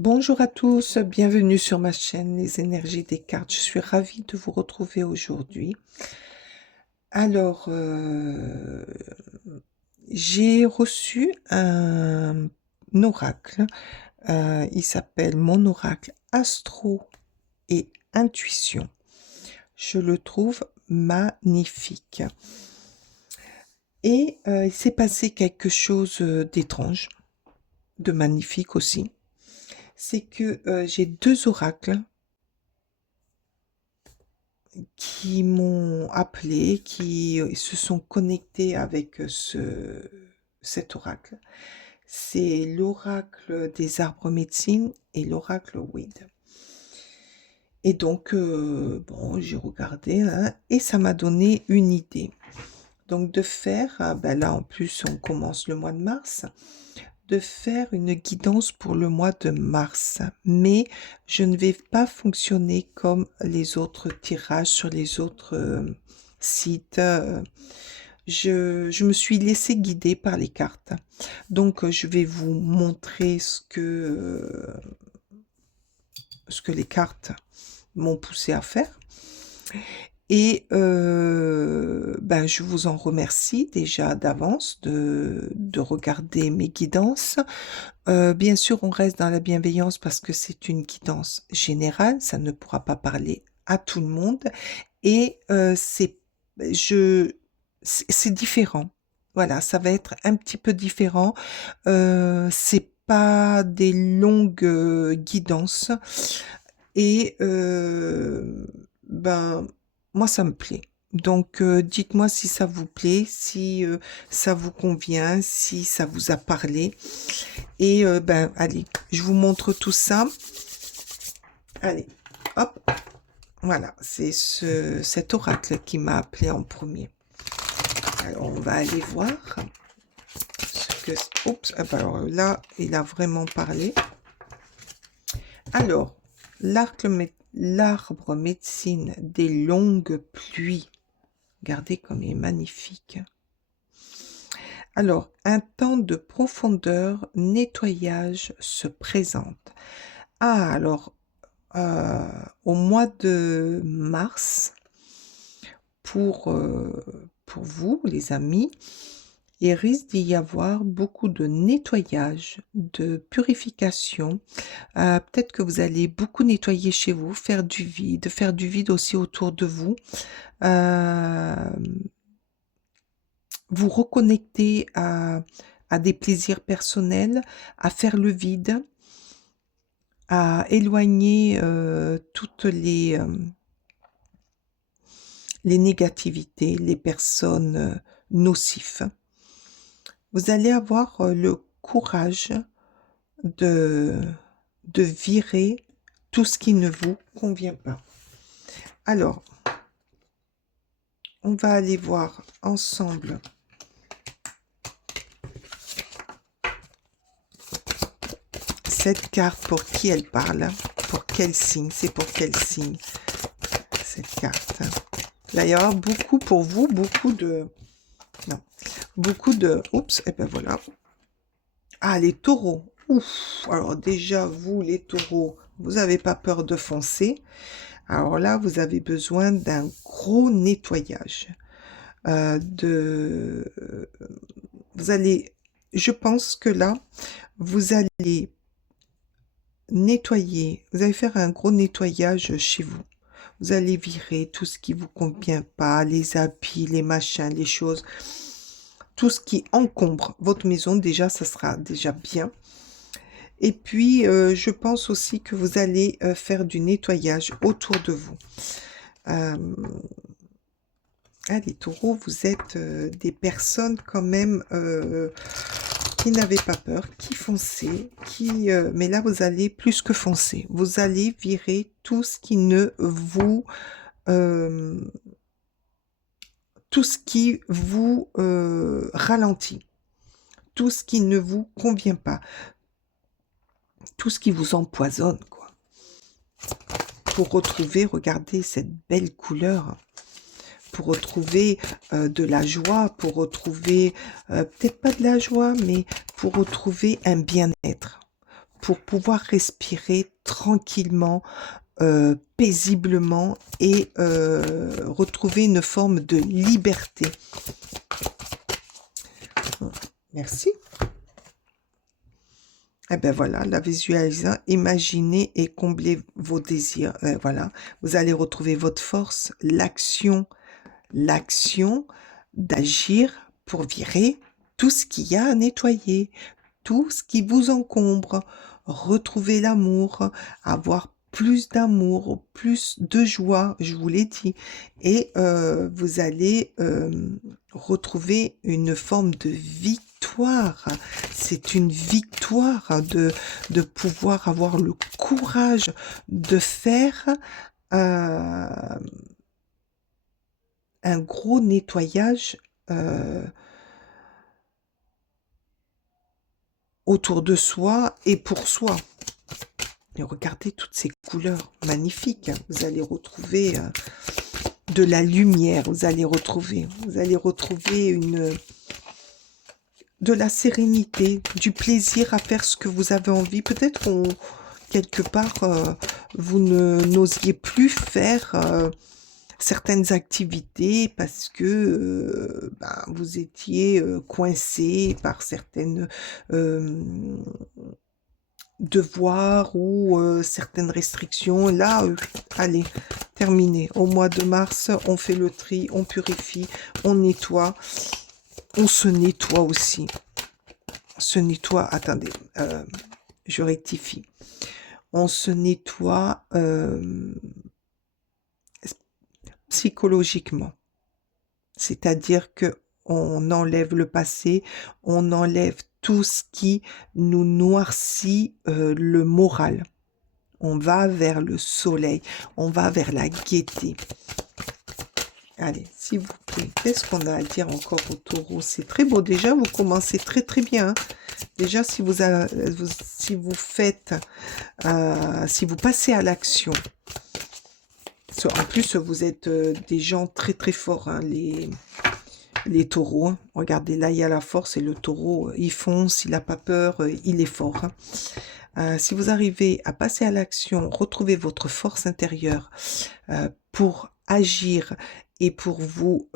Bonjour à tous, bienvenue sur ma chaîne Les énergies des cartes. Je suis ravie de vous retrouver aujourd'hui. Alors, j'ai reçu un oracle. Il s'appelle mon oracle Astro et Intuition. Je le trouve magnifique. Et il s'est passé quelque chose d'étrange, de magnifique aussi. C'est que j'ai deux oracles qui m'ont appelé, qui se sont connectés avec cet oracle. C'est l'oracle des arbres médecine et l'oracle Weed. Et donc, bon, j'ai regardé hein, et ça m'a donné une idée. Donc de faire, ben là en plus on commence le mois de mars, de faire une guidance pour le mois de mars. Mais je ne vais pas fonctionner comme les autres tirages sur les autres sites. Je me suis laissée guider par les cartes. Donc, je vais vous montrer ce que les cartes m'ont poussé à faire. Et ben, je vous en remercie déjà d'avance de regarder mes guidances. Bien sûr, on reste dans la bienveillance parce que c'est une guidance générale, ça ne pourra pas parler à tout le monde et je c'est différent. Voilà, ça va être un petit peu différent. C'est pas des longues, guidances et ben, moi ça me plaît. Donc dites-moi si ça vous plaît, si, ça vous convient, si ça vous a parlé. Et ben, allez, je vous montre tout ça. Allez, hop, voilà, c'est cet oracle qui m'a appelé en premier. Alors, on va aller voir ce que... Oups, ah ben alors là, il a vraiment parlé. Alors, l'arbre médecine des longues pluies. Regardez comme il est magnifique. Alors, un temps de profondeur, nettoyage se présente. Ah, alors, au mois de mars, pour vous, les amis, il risque d'y avoir beaucoup de nettoyage, de purification. Peut-être que vous allez beaucoup nettoyer chez vous, faire du vide aussi autour de vous. Euh, Vous reconnecter à des plaisirs personnels, à faire le vide, à éloigner toutes les négativités, les personnes nocives. Vous allez avoir le courage de, de virer tout ce qui ne vous convient pas. Alors, on va aller voir ensemble cette carte, pour qui elle parle, pour quel signe, c'est pour quel signe cette carte. Il va y avoir beaucoup pour vous, beaucoup de... Non, beaucoup de... Oups, et ben voilà. Ah, les taureaux. Ouf, alors déjà, vous, les taureaux, vous n'avez pas peur de foncer. Alors là, vous avez besoin d'un gros nettoyage. Vous allez... Je pense que là, vous allez nettoyer, vous allez faire un gros nettoyage chez vous. Vous allez virer tout ce qui vous convient pas, les habits, les machins, les choses, tout ce qui encombre votre maison, déjà, ça sera déjà bien. Et puis, je pense aussi que vous allez faire du nettoyage autour de vous. Ah, les taureaux, vous êtes des personnes quand même qui n'avaient pas peur, qui fonçaient, mais là, vous allez plus que foncer. Vous allez virer tout ce qui ne vous... euh, tout ce qui vous ralentit, tout ce qui ne vous convient pas, tout ce qui vous empoisonne, quoi. Pour retrouver, regardez cette belle couleur, pour retrouver de la joie, pour retrouver, peut-être pas de la joie, mais pour retrouver un bien-être, pour pouvoir respirer tranquillement, paisiblement et retrouver une forme de liberté. Merci. Eh ben voilà, la visualisation, imaginez et comblez vos désirs. Voilà, vous allez retrouver votre force, l'action d'agir pour virer tout ce qu'il y a à nettoyer, tout ce qui vous encombre, retrouver l'amour, avoir plus d'amour, plus de joie, je vous l'ai dit, et vous allez retrouver une forme de victoire. C'est une victoire de pouvoir avoir le courage de faire un gros nettoyage autour de soi et pour soi. Et regardez toutes ces couleurs magnifiques. Vous allez retrouver de la lumière, vous allez retrouver de la sérénité, du plaisir à faire ce que vous avez envie. Peut-être qu'on, quelque part, vous n'osiez plus faire certaines activités parce que vous étiez coincé par certaines devoirs ou certaines restrictions. Là, allez, terminé. Au mois de mars, on fait le tri, on purifie, on nettoie. On se nettoie aussi. Se nettoie, attendez, je rectifie. On se nettoie psychologiquement. C'est-à-dire que on enlève le passé, on enlève tout ce qui nous noircit le moral. On va vers le soleil, on va vers la gaieté. Allez, s'il vous plaît, qu'est-ce qu'on a à dire encore au taureau? C'est très beau. Déjà, vous commencez très très bien. Hein. Déjà, si vous faites, si vous passez à l'action. En plus, vous êtes des gens très très forts, hein, les taureaux. Hein. Regardez, là, il y a la force et le taureau, il fonce, il n'a pas peur, il est fort. Hein. Si vous arrivez à passer à l'action, retrouver votre force intérieure pour agir et pour vous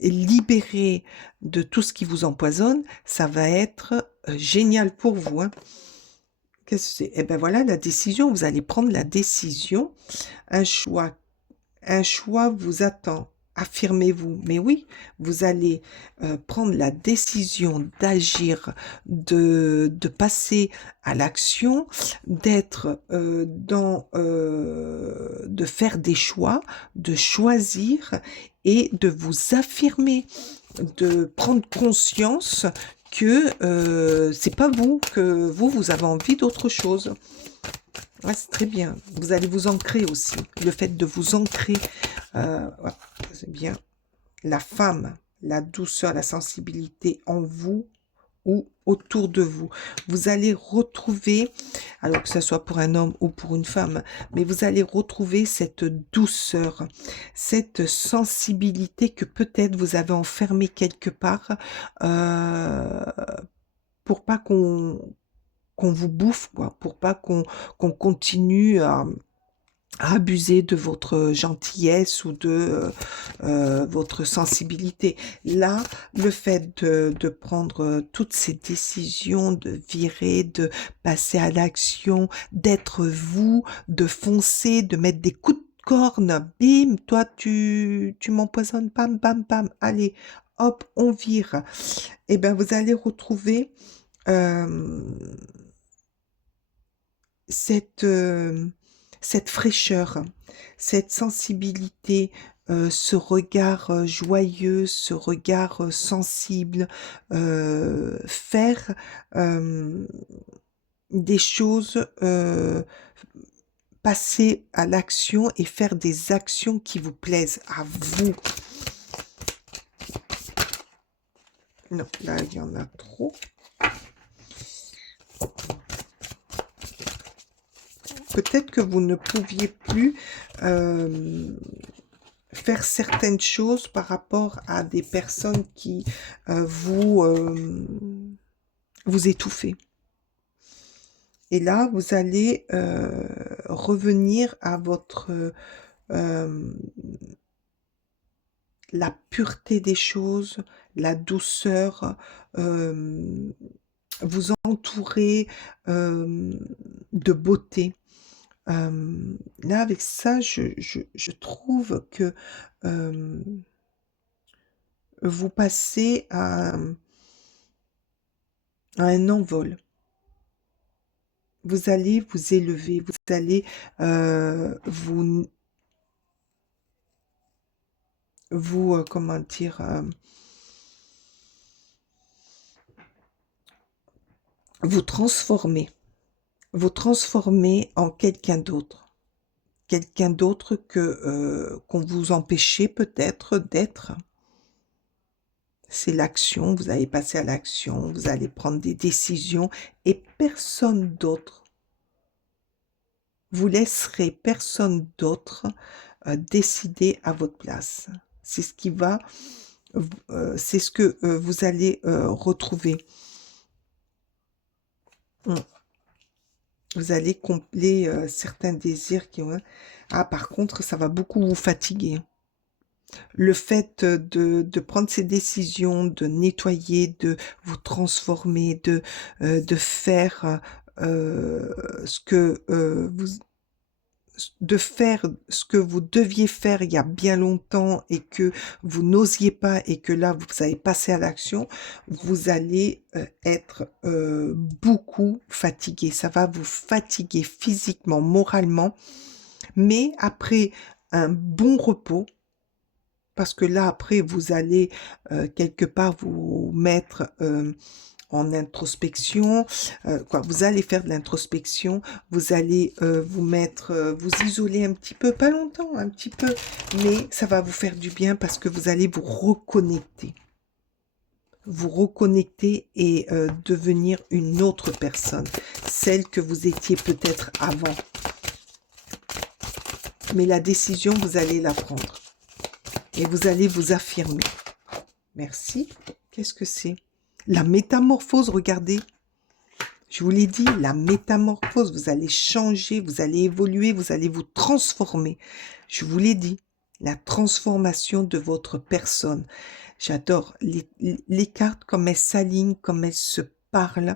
libérer de tout ce qui vous empoisonne, ça va être génial pour vous. Hein. Qu'est-ce que c'est? Eh bien voilà, la décision, vous allez prendre la décision. Un choix vous attend. Affirmez-vous. Mais oui, vous allez prendre la décision d'agir, de passer à l'action, d'être de faire des choix, de choisir et de vous affirmer, de prendre conscience que c'est pas vous, que vous avez envie d'autre chose. Ouais, c'est très bien. Vous allez vous ancrer aussi. Le fait de vous ancrer, ouais, c'est bien. La femme, la douceur, la sensibilité en vous ou autour de vous. Vous allez retrouver, alors que ce soit pour un homme ou pour une femme, mais vous allez retrouver cette douceur, cette sensibilité que peut-être vous avez enfermée quelque part pour pas qu'on vous bouffe, quoi, pour pas qu'on continue à abuser de votre gentillesse ou de votre sensibilité. Là, le fait de prendre toutes ces décisions, de virer, de passer à l'action, d'être vous, de foncer, de mettre des coups de corne, bim, toi tu m'empoisonnes, bam, bam, bam, allez, hop, on vire. Eh bien, vous allez retrouver cette, cette fraîcheur, cette sensibilité, ce regard joyeux, ce regard sensible, faire des choses, passer à l'action et faire des actions qui vous plaisent à vous. Non, là, il y en a trop. Peut-être que vous ne pouviez plus faire certaines choses par rapport à des personnes qui vous étouffaient. Et là, vous allez revenir à votre la pureté des choses, la douceur, euh, vous entourer de beauté. Là, avec ça, je trouve que euh, vous passez à un envol. Vous allez vous élever, vous allez comment dire, vous transformer. Vous transformer en quelqu'un d'autre. Quelqu'un d'autre qu'on vous empêchait peut-être d'être. C'est l'action, vous allez passer à l'action, vous allez prendre des décisions et personne d'autre, vous laisserez personne d'autre décider à votre place. C'est ce qui va, c'est ce que vous allez retrouver. Vous allez combler certains désirs qui ont... Ah, par contre, ça va beaucoup vous fatiguer. Le fait de prendre ces décisions, de nettoyer, de vous transformer, de faire ce que de faire ce que vous deviez faire il y a bien longtemps et que vous n'osiez pas et que là vous avez passé à l'action, vous allez être beaucoup fatigué. Ça va vous fatiguer physiquement, moralement, mais après un bon repos, parce que là, après, vous allez quelque part vous mettre en introspection, quoi, vous allez faire de l'introspection, vous allez vous mettre, vous isoler un petit peu, pas longtemps, un petit peu, mais ça va vous faire du bien parce que vous allez vous reconnecter et devenir une autre personne, celle que vous étiez peut-être avant. Mais la décision, vous allez la prendre. Et vous allez vous affirmer. Merci. Qu'est-ce que c'est? La métamorphose, regardez. Je vous l'ai dit, la métamorphose. Vous allez changer, vous allez évoluer, vous allez vous transformer. Je vous l'ai dit. La transformation de votre personne. J'adore les cartes, comme elles s'alignent, comme elles se parlent.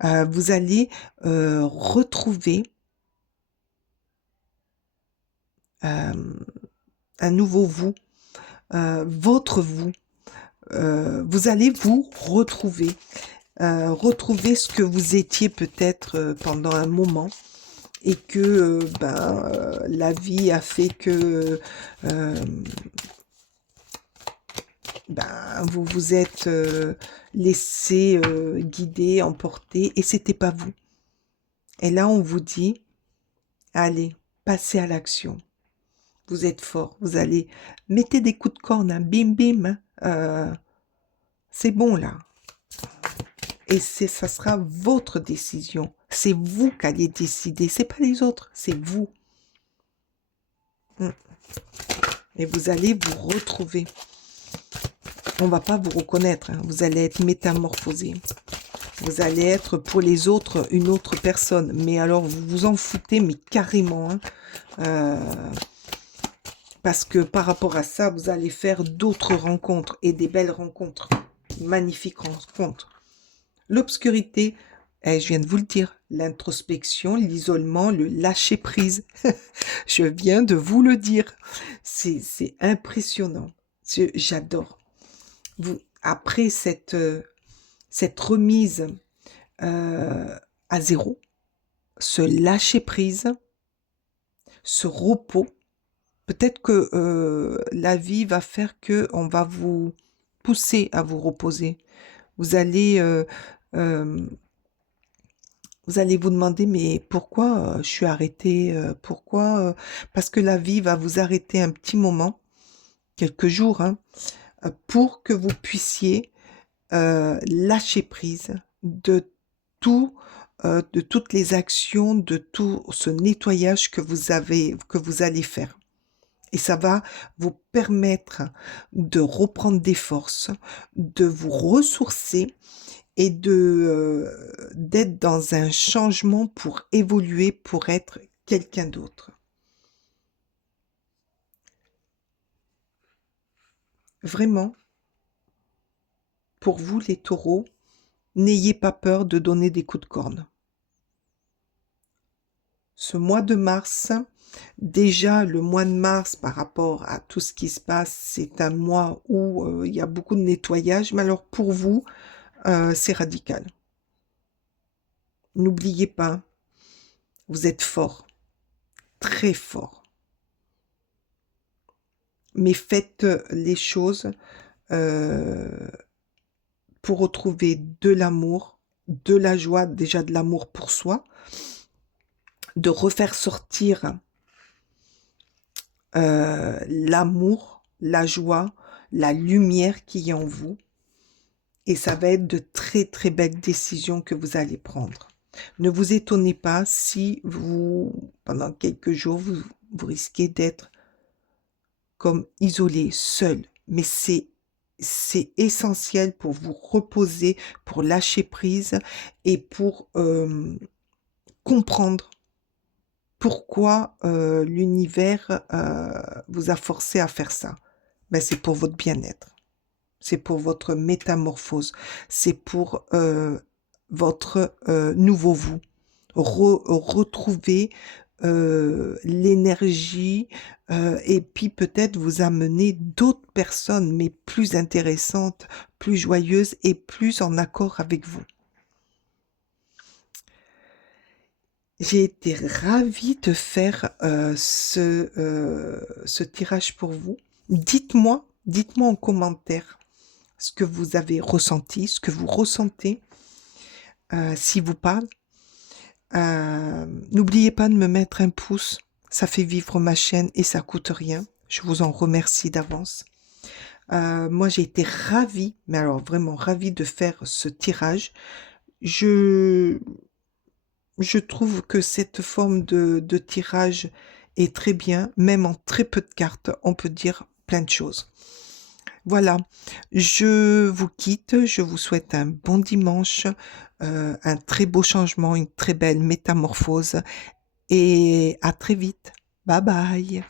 Vous allez retrouver un nouveau vous. Votre vous. Vous allez vous retrouver, retrouver ce que vous étiez peut-être pendant un moment et que la vie a fait que vous vous êtes laissé guider, emporter et c'était pas vous. Et là on vous dit, allez, passez à l'action. Vous êtes fort, vous allez, mettez des coups de corne, hein, bim bim, c'est bon là. Et ça sera votre décision. C'est vous qui allez décider, c'est pas les autres, c'est vous. Et vous allez vous retrouver. On va pas vous reconnaître, hein. Vous allez être métamorphosé. Vous allez être pour les autres une autre personne. Mais alors, vous vous en foutez, mais carrément. Hein. Parce que par rapport à ça, vous allez faire d'autres rencontres et des belles rencontres. Magnifiques rencontres. L'obscurité, je viens de vous le dire, l'introspection, l'isolement, le lâcher-prise. Je viens de vous le dire. C'est impressionnant. J'adore. Après cette remise à zéro, ce lâcher-prise, ce repos, peut-être que la vie va faire qu'on va vous pousser à vous reposer. Vous allez vous demander, mais pourquoi je suis arrêtée? Pourquoi Parce que la vie va vous arrêter un petit moment, quelques jours, hein, pour que vous puissiez lâcher prise de tout, de toutes les actions, de tout ce nettoyage que vous allez faire. Et ça va vous permettre de reprendre des forces, de vous ressourcer et d'être dans un changement pour évoluer, pour être quelqu'un d'autre. Vraiment, pour vous les taureaux, n'ayez pas peur de donner des coups de corne. Ce mois de mars, déjà le mois de mars par rapport à tout ce qui se passe, c'est un mois où il y a beaucoup de nettoyage, mais alors pour vous, c'est radical. N'oubliez pas, vous êtes fort, très fort. Mais faites les choses pour retrouver de l'amour, de la joie, déjà de l'amour pour soi, de refaire sortir l'amour, la joie, la lumière qui est en vous. Et ça va être de très très belles décisions que vous allez prendre. Ne vous étonnez pas si pendant quelques jours, vous risquez d'être comme isolé, seul. Mais c'est essentiel pour vous reposer, pour lâcher prise et pour comprendre pourquoi l'univers vous a forcé à faire ça. Ben, c'est pour votre bien-être. C'est pour votre métamorphose. C'est pour votre nouveau vous. Retrouver l'énergie et puis peut-être vous amener d'autres personnes, mais plus intéressantes, plus joyeuses et plus en accord avec vous. J'ai été ravie de faire ce tirage pour vous. Dites-moi en commentaire ce que vous avez ressenti, ce que vous ressentez, s'il vous parle. N'oubliez pas de me mettre un pouce, ça fait vivre ma chaîne et ça coûte rien. Je vous en remercie d'avance. Moi, j'ai été ravie, mais alors vraiment ravie de faire ce tirage. Je trouve que cette forme de tirage est très bien, même en très peu de cartes, on peut dire plein de choses. Voilà, je vous quitte, je vous souhaite un bon dimanche, un très beau changement, une très belle métamorphose et à très vite. Bye bye.